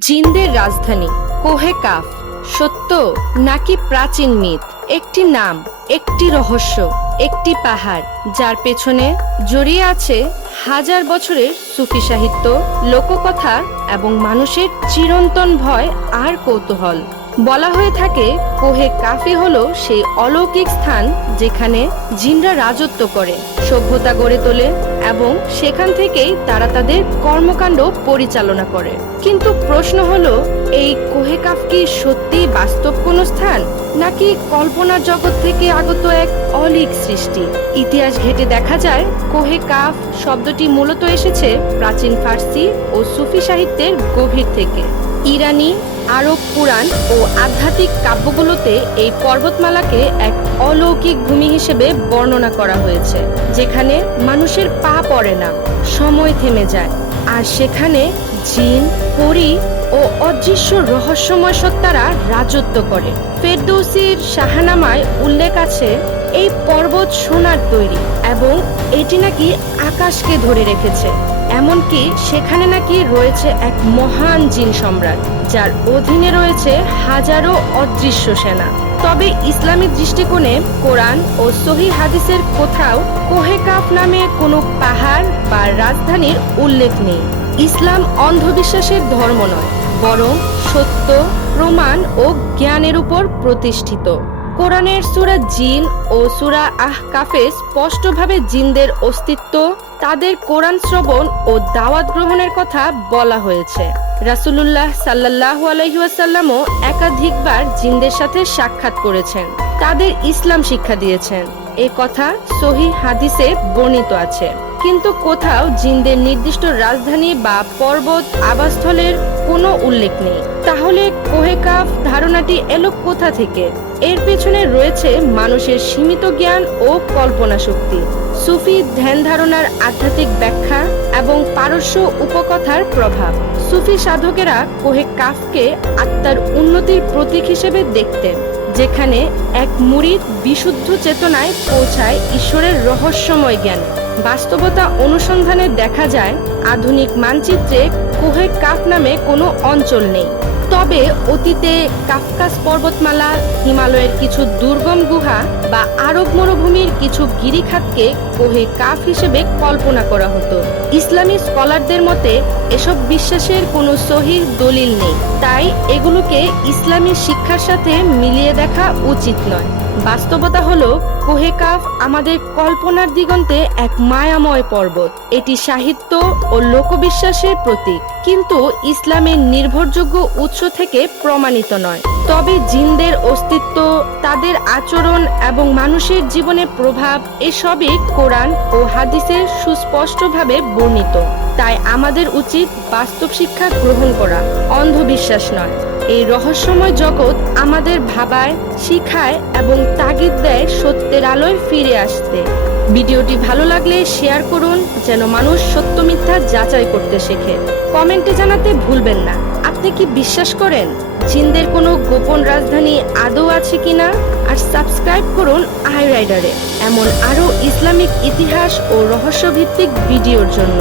জিনদের রাজধানী, কোহে কাফ। সত্য নাকি প্রাচীন মিথ? একটি নাম, একটি রহস্য, একটি পাহাড়, যার পেছনে জড়িয়ে আছে হাজার বছরের সুফি সাহিত্য, লোককথা এবং মানুষের চিরন্তন ভয় আর কৌতূহল। বলা হয়ে থাকে, কোহে কাফি হলো সেই অলৌকিক স্থান যেখানে জিনরা রাজত্ব করে, সভ্যতা গড়ে তোলে এবং সেখান থেকেই তারা তাদের কর্মকাণ্ড পরিচালনা করে। কিন্তু প্রশ্ন হলো, এই কোহে কাফ কি সত্যি বাস্তব কোনো স্থান, নাকি কল্পনার জগৎ থেকে আগত এক অলিক সৃষ্টি? ইতিহাস ঘেটে দেখা যায়, কোহে কাফ শব্দটি মূলত এসেছে প্রাচীন ফার্সি ও সুফি সাহিত্যের গভীর থেকে। ইরানি, আরব পুরাণ ও আধ্যাত্মিক কাব্যগুলোতে এই পর্বতমালাকে এক অলৌকিক ভূমি হিসেবে বর্ণনা করা হয়েছে, যেখানে মানুষের পা পড়ে না, সময় থেমে যায়। আর সেখানে জিন, পরি ও অদৃশ্য রহস্যময় সত্তারা রাজত্ব করে। ফেরদৌসির শাহানামায় উল্লেখ আছে, এই পর্বত সোনার তৈরি এবং এটি নাকি আকাশকে ধরে রেখেছে। এমনকি সেখানে নাকি রয়েছে এক মহান জিন সম্রাট, যার অধীনে রয়েছে হাজারো অদৃশ্য সেনা। তবে ইসলামিক দৃষ্টিকোণে কোরআন ও সহি হাদিসের কোথাও কোহে কাফ নামে কোনো পাহাড় বা রাজধানীর উল্লেখ নেই। ইসলাম অন্ধবিশ্বাসের ধর্ম নয়, বরং সত্য, প্রমাণ ও জ্ঞানের উপর প্রতিষ্ঠিত। কোরআনের সুরা জিন ও সুরা আহ কাফে স্পষ্টভাবে জিনদের অস্তিত্ব তাদের কোরআন শ্রবণ ও দাওয়াত গ্রহণের কথা বলা হয়েছে। রাসুলুল্লাহ সাল্লাহ আলহিউসাল্লামও একাধিকবার জিনদের সাথে সাক্ষাৎ করেছেন। তাদের ইসলাম শিক্ষা দিয়েছেন। এ কথা সহি হাদিসে বর্ণিত আছে। কিন্তু কোথাও জিনদের নির্দিষ্ট রাজধানী বা পর্বত আবাসস্থলের কোনো উল্লেখ নেই। তাহলে কোহেকাফ ধারণাটি এলো কোথা থেকে? এর পেছনে রয়েছে মানুষের সীমিত জ্ঞান ও কল্পনা শক্তি। সুফি ধ্যান ধারণার আধ্যাত্মিক ব্যাখ্যা এবং পারস্য উপকথার প্রভাব। সুফি সাধকেরা কোহে কাফকে আত্মার উন্নতির প্রতীক হিসেবে দেখতেন, যেখানে এক মুরিদ বিশুদ্ধ চেতনায় পৌঁছায় ঈশ্বরের রহস্যময় জ্ঞানে। বাস্তবতা অনুসন্ধানে দেখা যায়, আধুনিক মানচিত্রে কোহে কাফ নামে কোনো অঞ্চল নেই। তবে অতীতে কাফকাস পর্বতমালা, হিমালয়ের কিছু দুর্গম গুহা বা আরব মরুভূমির কিছু গিরিখাতকে কোহে কাফ হিসেবে কল্পনা করা হতো। ইসলামী স্কলারদের মতে, এসব বিশ্বাসের কোনো সহির দলিল নেই। তাই এগুলোকে ইসলামী শিক্ষার সাথে মিলিয়ে দেখা উচিত নয়। বাস্তবতা হলো, কোহেকাফ আমাদের কল্পনার দিগন্তে এক মায়াময় পর্বত। এটি সাহিত্য ও লোকবিশ্বাসের প্রতীক। কিন্তু ইসলামের নির্ভরযোগ্য উৎস থেকে প্রমাণিত নয়। তবে জিনদের অস্তিত্ব, তাদের আচরণ এবং মানুষের জীবনে প্রভাব এসবই কোরআন ও হাদিসে সুস্পষ্টভাবে বর্ণিত। তাই আমাদের উচিত বাস্তব শিক্ষা গ্রহণ করা। অন্ধবিশ্বাস নয়। এই রহস্যময় জগৎ আমাদের ভাবায়, শিখায় এবং তাগিদ দেয় সত্যের আলোয় ফিরে আসতে। ভিডিওটি ভালো লাগলে শেয়ার করুন, যেন মানুষ সত্য মিথ্যা যাচাই করতে শেখে। কমেন্টে জানাতে ভুলবেন না। আপনি কি বিশ্বাস করেন? জিনদের কোনো গোপন রাজধানী আদৌ আছে কিনা? আর সাবস্ক্রাইব করুন আই রাইডারে এমন আরও ইসলামিক ইতিহাস ও রহস্যভিত্তিক ভিডিওর জন্য।